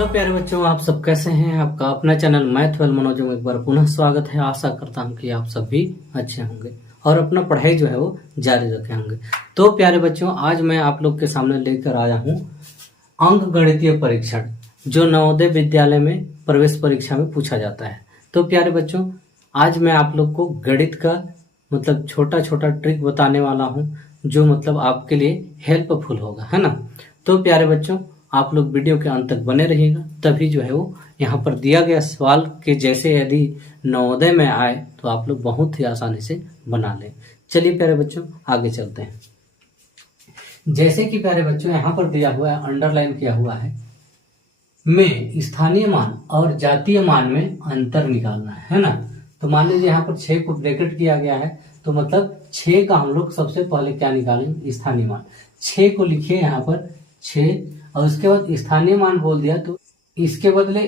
Hello प्यारे बच्चों, आप सब कैसे हैं। आपका अपना चैनल मैथ वेल मनोज में एक बार पुनः स्वागत है। आशा करता हूं कि आप सब भी अच्छे होंगे और अपना पढ़ाई जो है वो जारी रखे होंगे। तो प्यारे बच्चों, आज मैं आप लोग के सामने लेकर आया हूं अंक गणितीय परीक्षण, जो नवोदय विद्यालय में प्रवेश परीक्षा में पूछा जाता है। तो प्यारे बच्चों, आज मैं आप लोग को गणित का मतलब छोटा छोटा ट्रिक बताने वाला हूं, जो मतलब आपके लिए हेल्पफुल होगा, है ना। तो प्यारे बच्चों, आप लोग वीडियो के अंत तक बने रहिएगा, तभी जो है वो यहाँ पर दिया गया सवाल के जैसे यदि नवोदय में आए तो आप लोग बहुत ही आसानी से बना लें। चलिए प्यारे बच्चों, आगे चलते हैं। जैसे कि प्यारे बच्चों यहाँ पर दिया हुआ है, अंडरलाइन किया हुआ है, में स्थानीय मान और जातीय मान में अंतर निकालना है ना। तो मान लीजिए यहाँ पर 6 को ब्रैकेट किया गया है, तो मतलब 6 का हम लोग सबसे पहले क्या निकालेंगे, स्थानीय मान। 6 को लिखिए यहाँ पर 6, और उसके बाद स्थानीय मान बोल दिया तो इसके बदले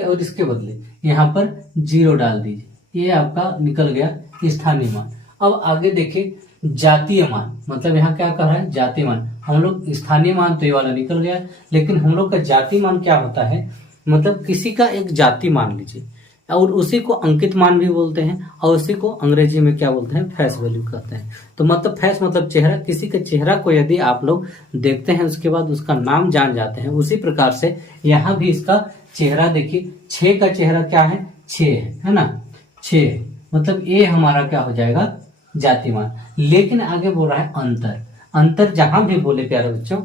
और इसके बदले यहाँ पर 0 डाल दीजिए। ये आपका निकल गया स्थानीय मान। अब आगे देखिए जातीय मान, मतलब यहाँ क्या कह रहा है, जातीय मान। हम लोग स्थानीय मान तो ये वाला निकल गया, लेकिन हम लोग का जातीय मान क्या होता है, मतलब किसी का एक जाति मान लीजिए, और उसी को अंकित मान भी बोलते हैं, और उसी को अंग्रेजी में क्या बोलते हैं, फेस वैल्यू कहते हैं। तो मतलब फेस मतलब चेहरा, किसी के चेहरा को यदि आप लोग देखते हैं उसके बाद उसका नाम जान जाते हैं, उसी प्रकार से यहाँ भी इसका चेहरा देखिए, 6 का चेहरा क्या है, 6 है ना, 6 मतलब ये हमारा क्या हो जाएगा, जाति मान। लेकिन आगे बोल रहा है अंतर। अंतर जहां भी बोले प्यारे बच्चों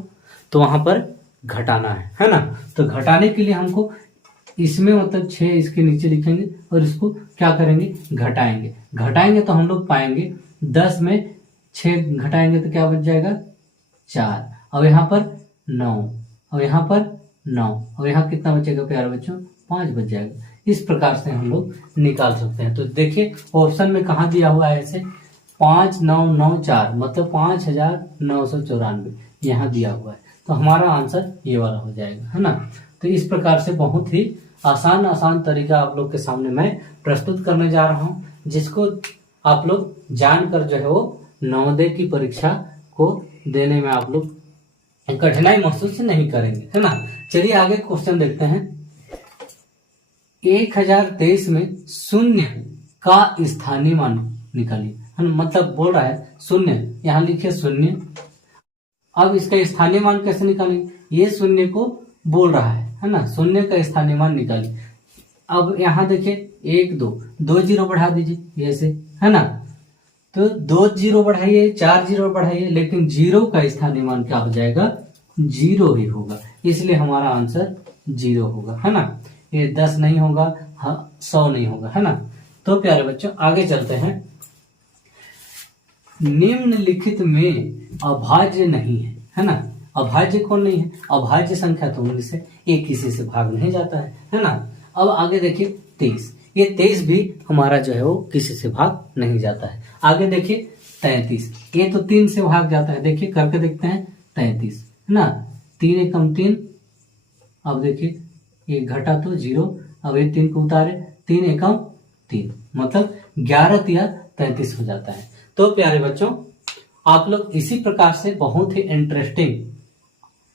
तो वहां पर घटाना है ना। तो घटाने के लिए हमको इसमें मतलब 6 इसके नीचे लिखेंगे और इसको क्या करेंगे, घटाएंगे तो हम लोग पाएंगे 10 में 6 घटाएंगे तो क्या बच जाएगा, 4। और यहाँ पर 9, और यहाँ पर 9, और यहाँ कितना बचेगा प्यारे बच्चों, 5 बच जाएगा। इस प्रकार से हम लोग निकाल सकते हैं। तो देखिए ऑप्शन में कहाँ दिया हुआ है, ऐसे 5994 मतलब 5994 यहाँ दिया हुआ है। तो हमारा आंसर ये वाला हो जाएगा, है ना। तो इस प्रकार से बहुत ही आसान तरीका आप लोग के सामने मैं प्रस्तुत करने जा रहा हूँ, जिसको आप लोग जानकर जो है वो नवोदय की परीक्षा को देने में आप लोग कठिनाई महसूस नहीं करेंगे, है ना। चलिए आगे क्वेश्चन देखते हैं। 1023 में शून्य का स्थानीय मान निकालिए, मतलब बोल रहा है शून्य, यहाँ लिखिए शून्य। अब इसका स्थानीय मान कैसे निकालेंगे, ये शून्य को बोल रहा है ना, शून्य का स्थानीय मान निकालिए। अब यहाँ देखिए 1 2 0 बढ़ा दीजिए ऐसे, है ना। तो 2 0 बढ़ाइए, 4 0 बढ़ाइए, लेकिन 0 का स्थानीय मान क्या हो जाएगा, 0 ही होगा। इसलिए हमारा आंसर 0 होगा, है ना। ये 10 नहीं होगा, 100 नहीं होगा, है ना। तो प्यारे बच्चों आगे चलते हैं। निम्नलिखित में अभाज्य नहीं है ना। अभाज्य कौन नहीं है, अभाज्य संख्या तो 19 है, ये किसी से भाग नहीं जाता है ना। अब आगे देखिए 23, ये 23 भी हमारा जो है वो किसी से भाग नहीं जाता है। आगे देखिए 33, ये तो 3 से भाग जाता है। देखिए करके देखते हैं 33, है ना, 3 एकम 3। अब देखिए ये घटा तो 0, अब ये 3 को उतारे, 3 एकम 3 मतलब 11 या 33 हो जाता है। तो प्यारे बच्चों, आप लोग इसी प्रकार से बहुत ही इंटरेस्टिंग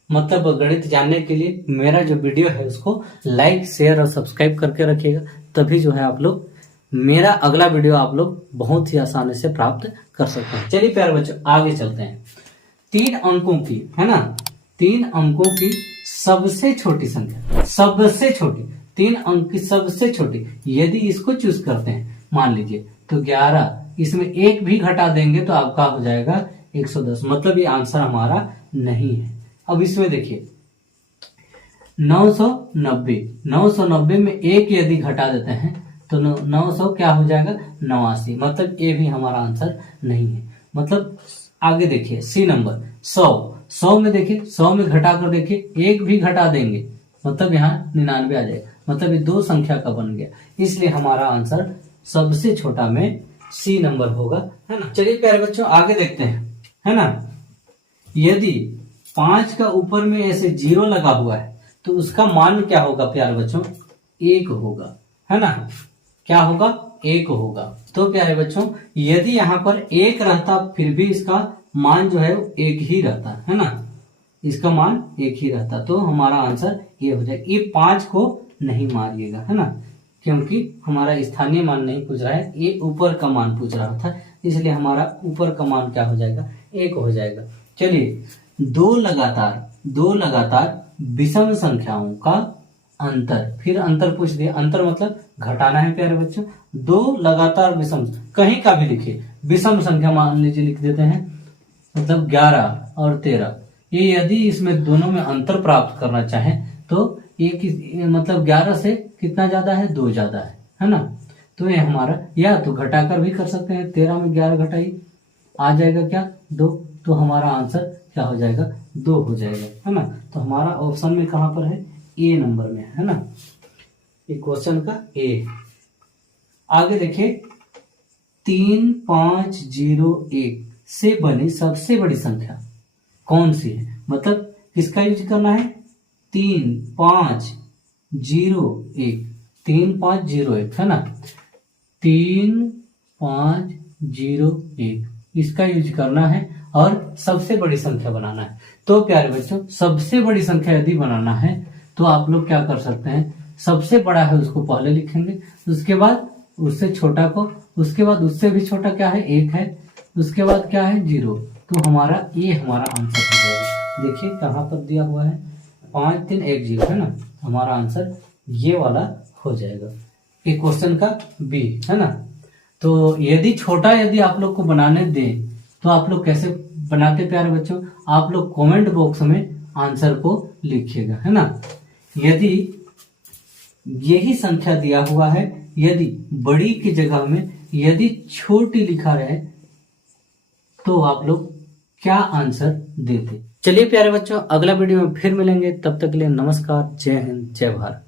मतलब गणित जानने के लिए मेरा जो वीडियो है उसको लाइक शेयर और सब्सक्राइब करके रखिएगा, तभी जो है आप लोग मेरा अगला वीडियो आप लोग बहुत ही आसानी से प्राप्त कर सकते हैं। चलिए प्यारे बच्चों आगे चलते हैं। 3 अंकों की, है ना, 3 अंकों की सबसे छोटी संख्या, सबसे छोटी 3 अंक की सबसे छोटी, यदि इसको चूज करते हैं मान लीजिए तो 11, इसमें 1 भी घटा देंगे तो आपका हो जाएगा 110, मतलब ये आंसर हमारा नहीं है। अब इसमें देखिए 990 में 1 यदि घटा देते हैं तो 900 क्या हो जाएगा, 89, मतलब ये भी हमारा आंसर नहीं है। मतलब आगे देखिए सी नंबर 100 में देखिए 100 में घटा कर देखिए 1 भी घटा देंगे मतलब यहाँ 99 आ जाएगा, मतलब ये 2 संख्या का बन गया। इसलिए हमारा आंसर सबसे छोटा में सी नंबर होगा, है ना। चलिए प्यारे बच्चों आगे देखते हैं, है ना। यदि 5 का ऊपर में ऐसे 0 लगा हुआ है तो उसका मान क्या होगा प्यारे बच्चों, 1 होगा, है ना। क्या होगा, 1 होगा। तो प्यारे बच्चों यदि यहाँ पर 1 रहता फिर भी इसका मान जो है 1 ही रहता, है ना। इसका मान एक ही रहता, तो हमारा आंसर ये हो जाएगा। ये 5 को नहीं मारिएगा, है ना, क्योंकि हमारा स्थानीय मान नहीं पूछ रहा है, ये ऊपर का मान पूछ रहा था, इसलिए हमारा ऊपर का मान क्या हो जाएगा, 1 हो जाएगा। चलिए, दो लगातार विषम संख्याओं का अंतर, फिर अंतर पूछ दिया। अंतर मतलब घटाना है प्यारे बच्चों। दो लगातार विषम, कहीं का भी लिखिए, विषम संख्या मान लीजिए लिख देते हैं, मतलब 11 और 13। ये यदि इसमें दोनों में अंतर प्राप्त करना चाहें तो ये मतलब 11 से कितना ज्यादा है, 2 ज्यादा है ना। तो ये हमारा, या तो घटाकर भी कर सकते हैं, 13 में 11 घटाई, आ जाएगा क्या, 2। तो हमारा आंसर क्या हो जाएगा, 2 हो जाएगा, है ना। तो हमारा ऑप्शन में कहां पर है, ए नंबर में है ना, ये क्वेश्चन का ए। आगे देखिए, 3501 से बनी सबसे बड़ी संख्या कौन सी है, मतलब किसका यूज करना है, 3501, 3501 है ना, 3501 इसका यूज करना है और सबसे बड़ी संख्या बनाना है। तो प्यारे बच्चों, सबसे बड़ी संख्या यदि बनाना है तो आप लोग क्या कर सकते हैं, सबसे बड़ा है उसको पहले लिखेंगे, उसके बाद उससे छोटा को, उसके बाद उससे भी छोटा क्या है, 1 है, उसके बाद क्या है, 0। तो हमारा ये हमारा आंसर हो जाएगा। देखिए कहाँ पर दिया हुआ है, 5310 है ना, हमारा आंसर ये वाला हो जाएगा। ये क्वेश्चन का बी है ना। तो यदि छोटा यदि आप लोग को बनाने दें तो आप लोग कैसे बनाते प्यारे बच्चों, आप लोग कमेंट बॉक्स में आंसर को लिखिएगा, है ना। यदि यही संख्या दिया हुआ है, यदि बड़ी की जगह में यदि छोटी लिखा रहे तो आप लोग क्या आंसर देते। चलिए प्यारे बच्चों, अगला वीडियो में फिर मिलेंगे, तब तक के लिए नमस्कार, जय हिंद, जय भारत।